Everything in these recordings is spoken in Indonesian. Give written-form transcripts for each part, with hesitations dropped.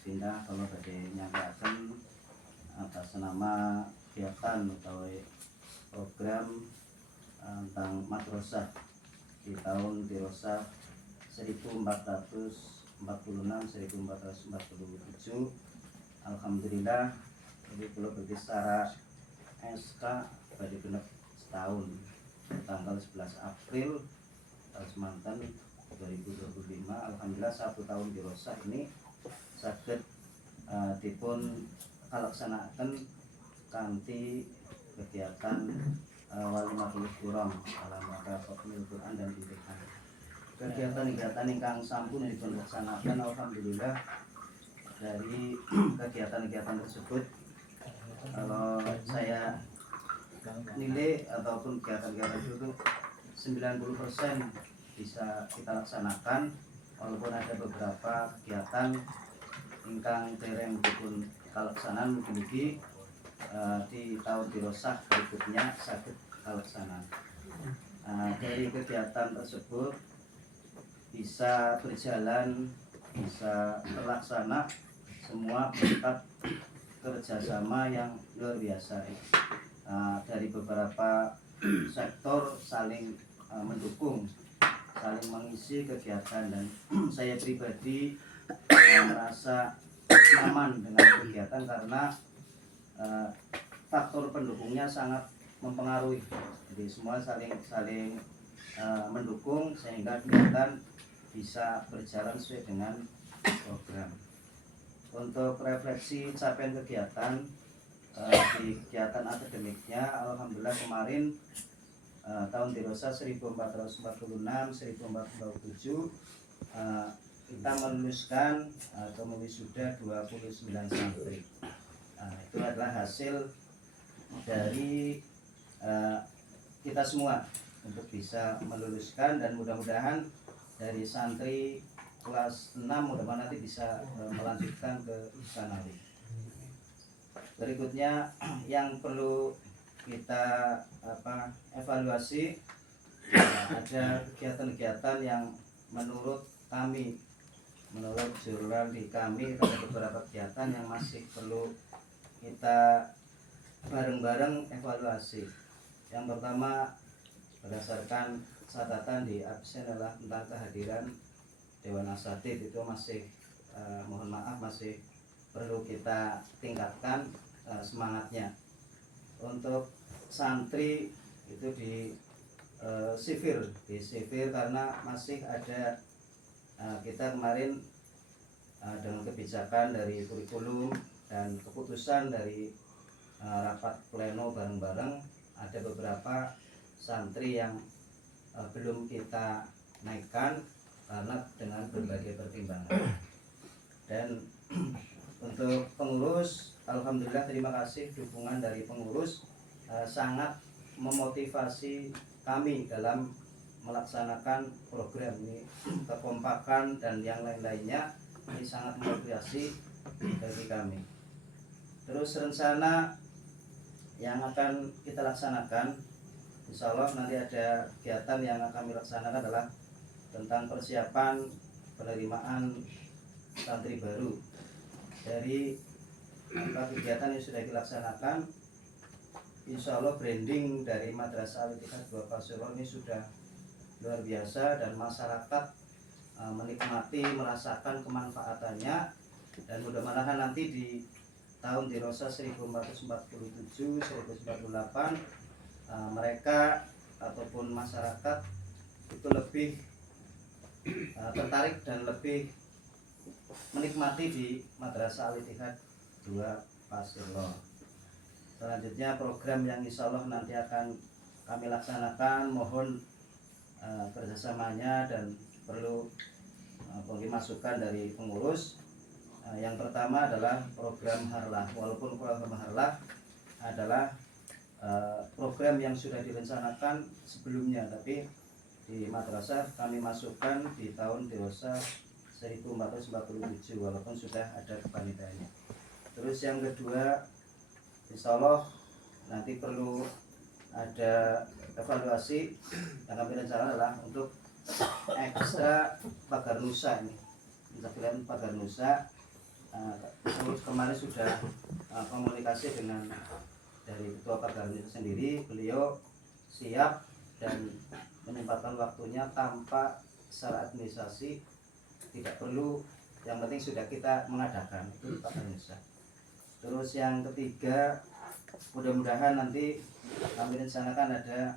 pindah kalau badhe nyampaikan atas nama kegiatan atau program tentang madrasah di tahun dirosah 1446 1447. Alhamdulillah jadi kalau bagi secara SK badhe genep setahun tanggal 11 April semanten 2025. Alhamdulillah 1 tahun dirosah ini saged dipun kalaksanaken kanthi kegiatan walimatul Quran dalam rangka Fadlul Quran dan imtihan. Kegiatan-kegiatan ingkang sampun dipun laksanaken alhamdulillah dari kegiatan-kegiatan tersebut kalau saya nilai ataupun kegiatan-kegiatan itu 90% bisa kita laksanakan, walaupun ada beberapa kegiatan ingkang dereng dipun kalaksanaan mugi-mugi di tahun dirosah berikutnya saged kalaksanaan. Dari kegiatan tersebut bisa berjalan, bisa terlaksana semua berkat kerjasama yang luar biasa dari beberapa sektor saling mendukung, saling mengisi kegiatan, dan saya pribadi merasa nyaman dengan kegiatan karena faktor pendukungnya sangat mempengaruhi. Jadi semua saling mendukung sehingga kegiatan bisa berjalan sesuai dengan program. Untuk refleksi capaian kegiatan di kegiatan akademiknya, alhamdulillah kemarin tahun dirosah 1446 1447 kita meluluskan atau mewisuda 29 santri. Itu adalah hasil dari kita semua untuk bisa meluluskan, dan mudah-mudahan dari santri kelas 6 mudah-mudahan nanti bisa melanjutkan ke sanawi. Berikutnya yang perlu kita evaluasi, ada kegiatan-kegiatan yang menurut jururan di kami ada beberapa kegiatan yang masih perlu kita bareng-bareng evaluasi. Yang pertama, berdasarkan catatan di absen adalah tentang kehadiran Dewan Asatidz, itu masih mohon maaf masih perlu kita tingkatkan semangatnya. Untuk santri itu di sivir karena masih ada kita kemarin dengan kebijakan dari kurikulum dan keputusan dari rapat pleno bareng-bareng, ada beberapa santri yang belum kita naikkan karena dengan berbagai pertimbangan. Dan untuk pengurus, alhamdulillah terima kasih dukungan dari pengurus sangat memotivasi kami dalam melaksanakan program ini. Kekompakan dan yang lain-lainnya ini sangat memotivasi bagi kami. Terus rencana yang akan kita laksanakan, insya Allah nanti ada kegiatan yang akan kami laksanakan adalah tentang persiapan penerimaan santri baru. Dari kegiatan yang sudah dilaksanakan, insya Allah branding dari Madrasah Al-Ittihad 2 Pasuruan ini sudah luar biasa, dan masyarakat menikmati, merasakan kemanfaatannya, dan mudah-mudahan nanti di tahun dirosah 1447 1448 mereka ataupun masyarakat itu lebih tertarik dan lebih menikmati di Madrasah Al-Ittihad 2 Pasuruan. Selanjutnya program yang insya Allah nanti akan kami laksanakan, mohon kerjasamanya dan perlu masukan dari pengurus. Yang pertama adalah program Harlah. Walaupun program Harlah adalah program yang sudah direncanakan sebelumnya, tapi di madrasah kami masukkan di tahun dirosah 1447 walaupun sudah ada kepanitiaannya. Terus yang kedua, insya Allah nanti perlu ada evaluasi yang kami rencanakan adalah untuk ekstra pagar nusa ini. Pagar nusa kemarin sudah komunikasi dengan dari Ketua Pagarun itu sendiri. Beliau siap dan menyempatkan waktunya tanpa secara administrasi, tidak perlu, yang penting sudah kita mengadakan itu Pak Ganesha. Terus yang ketiga, mudah-mudahan nanti kami rencanakan ada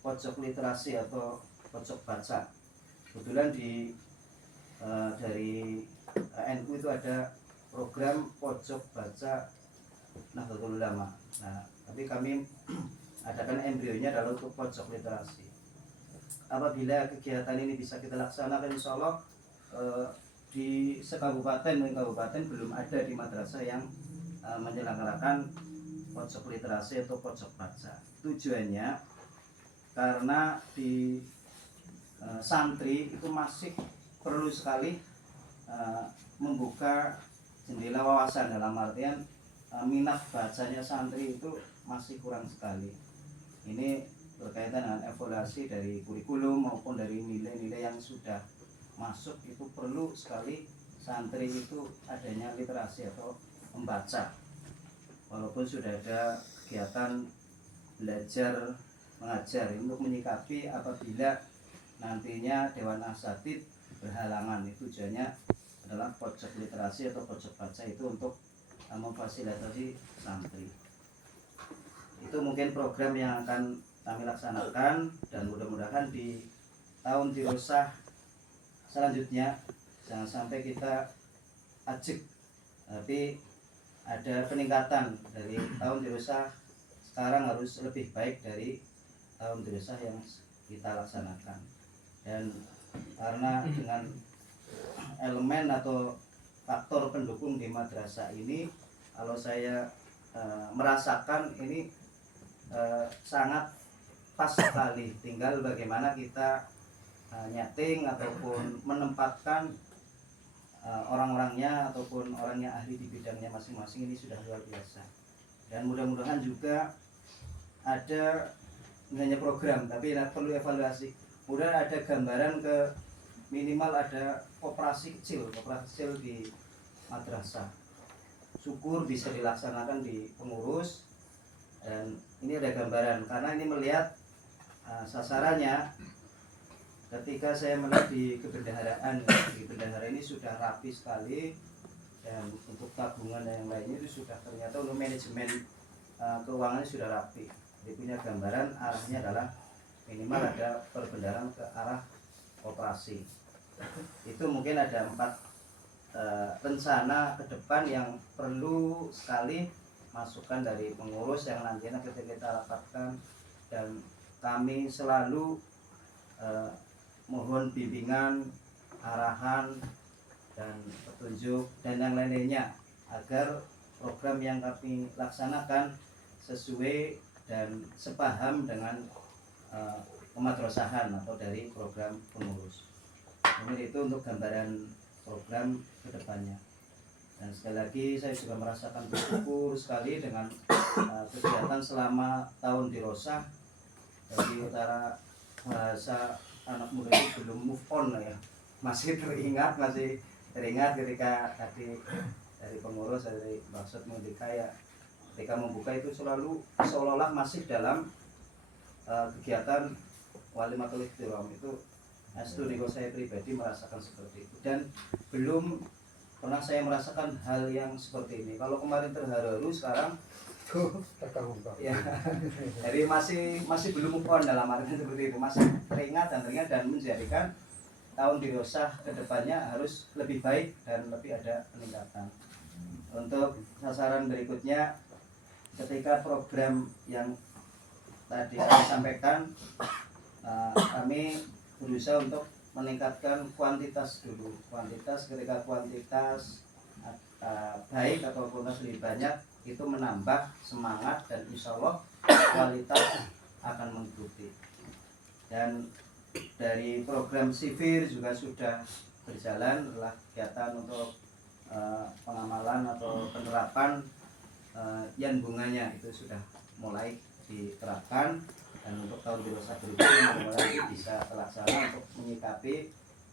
pojok literasi atau pojok baca. Kebetulan dari NU itu ada program pojok baca Nahdlatul Ulama. Nah, tapi kami adakan embrionya adalah untuk pojok literasi. Apabila kegiatan ini bisa kita laksanakan, insya Allah di sekabupaten belum ada di madrasah yang menyelenggarakan pojok literasi atau pojok baca. Tujuannya karena di santri itu masih perlu sekali membuka jendela wawasan, dalam artian minat bacanya santri itu masih kurang sekali. Ini berkaitan dengan evaluasi dari kurikulum maupun dari nilai-nilai yang sudah masuk, itu perlu sekali santri itu adanya literasi atau membaca. Walaupun sudah ada kegiatan belajar mengajar untuk menyikapi apabila nantinya Dewan Asatidz berhalangan, itu tujuannya adalah pojok literasi atau pojok baca itu untuk memfasilitasi santri. Itu mungkin program yang akan kami laksanakan, dan mudah-mudahan di tahun dirosah selanjutnya jangan sampai kita ajek, tapi ada peningkatan dari tahun dirosah sekarang harus lebih baik dari tahun dirosah yang kita laksanakan. Dan karena dengan elemen atau faktor pendukung di madrasah ini, kalau saya merasakan ini sangat pas sekali, tinggal bagaimana kita nyeting ataupun menempatkan orang-orangnya ataupun orangnya ahli di bidangnya masing-masing, ini sudah luar biasa. Dan mudah-mudahan juga ada hanya program, tapi perlu evaluasi. Mudah ada gambaran ke minimal ada koperasi kecil di madrasah. Syukur bisa dilaksanakan di pengurus, dan ini ada gambaran karena ini melihat sasarannya. Ketika saya melihat di kebendaharaan, di bendahara ini sudah rapi sekali, dan untuk tabungan dan yang lainnya itu sudah ternyata untuk manajemen keuangannya sudah rapi. Jadi punya gambaran arahnya adalah minimal ada perbendaharaan ke arah koperasi. Itu mungkin ada 4 rencana ke depan yang perlu sekali masukan dari pengurus yang nantinya kita rapatkan, dan kami selalu mohon bimbingan, arahan, dan petunjuk dan yang lainnya agar program yang kami laksanakan sesuai dan sepaham dengan kemadrasahan atau dari program pengurus. Mungkin itu untuk gambaran program kedepannya. Dan sekali lagi saya juga merasakan bersyukur sekali dengan kegiatan selama tahun dirosah. Dari utara bahasa anak muda itu belum move on ya, masih teringat ketika tadi dari pengurus, dari maksud Mudika ya, ketika membuka itu selalu seolah-olah masih dalam kegiatan Walimatul Ihtiram. Itu Niko saya pribadi merasakan seperti itu, dan belum pernah saya merasakan hal yang seperti ini. Kalau kemarin terharu, sekarang ya, jadi masih belum move on, dalam artian seperti itu, masih teringat dan menjadikan tahun dirosah kedepannya harus lebih baik dan lebih ada peningkatan. Untuk sasaran berikutnya, ketika program yang tadi kami sampaikan, kami berusaha untuk meningkatkan kuantitas dulu. Ketika kuantitas baik atau kuantitas lebih banyak, itu menambah semangat, dan insya Allah kualitas akan mengikuti. Dan dari program sivir juga sudah berjalan adalah kegiatan untuk pengamalan atau penerapan yan bunganya, itu sudah mulai diterapkan, dan untuk tahun 2021 mulai bisa terlaksana untuk menyikapi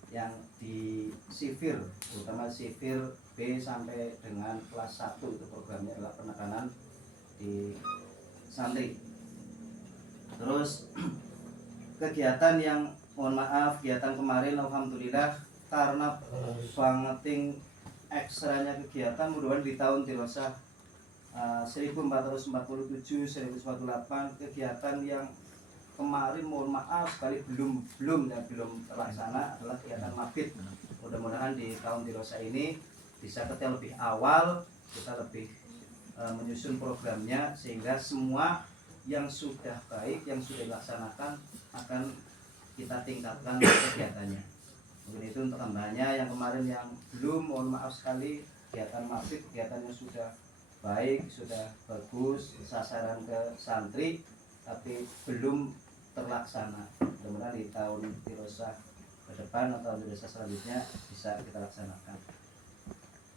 yang di sivir, terutama sivir B sampai dengan kelas 1 itu programnya adalah penekanan di santri. Terus kegiatan yang mohon maaf kegiatan kemarin alhamdulillah karena bangeting ekstranya kegiatan mudah-mudahan di tahun dirasa 1447 1448 kegiatan yang kemarin mohon maaf sekali belum terlaksana adalah kegiatan mabit. Mudah-mudahan di tahun dirasa ini bisa kita lebih awal, kita lebih menyusun programnya sehingga semua yang sudah baik yang sudah dilaksanakan akan kita tingkatkan kegiatannya. Mungkin itu untuk tambahannya. Yang kemarin yang belum mohon maaf sekali kegiatan mabit, kegiatannya sudah baik, sudah bagus, sasaran ke santri tapi belum terlaksana. Mudah-mudahan di tahun dirasa ke depan atau dirasa selanjutnya bisa kita laksanakan.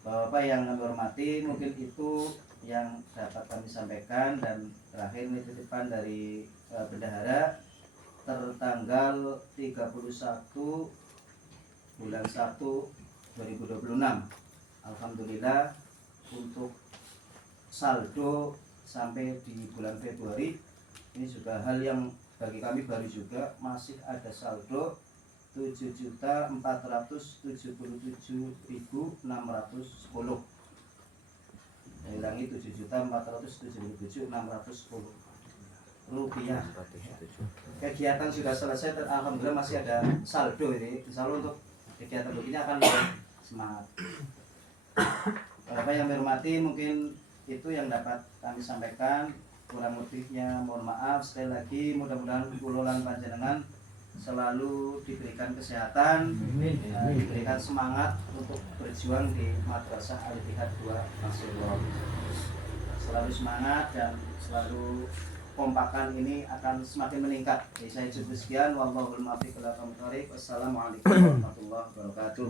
Bapak yang kami hormati, mungkin itu yang dapat kami sampaikan. Dan terakhir ini titipan dari bendahara tertanggal 31 bulan 1 2026. Alhamdulillah untuk saldo sampai di bulan Februari ini juga hal yang bagi kami baru juga, masih ada saldo 7.477.610. Saya ulangi 7.477.610 rupiah. Kegiatan sudah selesai dan alhamdulillah masih ada saldo ini. Insya Allah untuk kegiatan begini akan lebih semangat. Bapak yang hormati, mungkin itu yang dapat kami sampaikan. Kurang lebihnya mohon maaf. Sekali lagi mudah-mudahan kula lan panjenengan selalu diberikan kesehatan, diberikan semangat untuk berjuang di Madrasah Al-Ittihad 2 Nasrullah. Selalu semangat dan selalu kompakan ini akan semakin meningkat. Jadi saya cukup sekian. Wallahul muwaffiq ila aqwamit thoriq. Wassalamualaikum warahmatullahi wabarakatuh.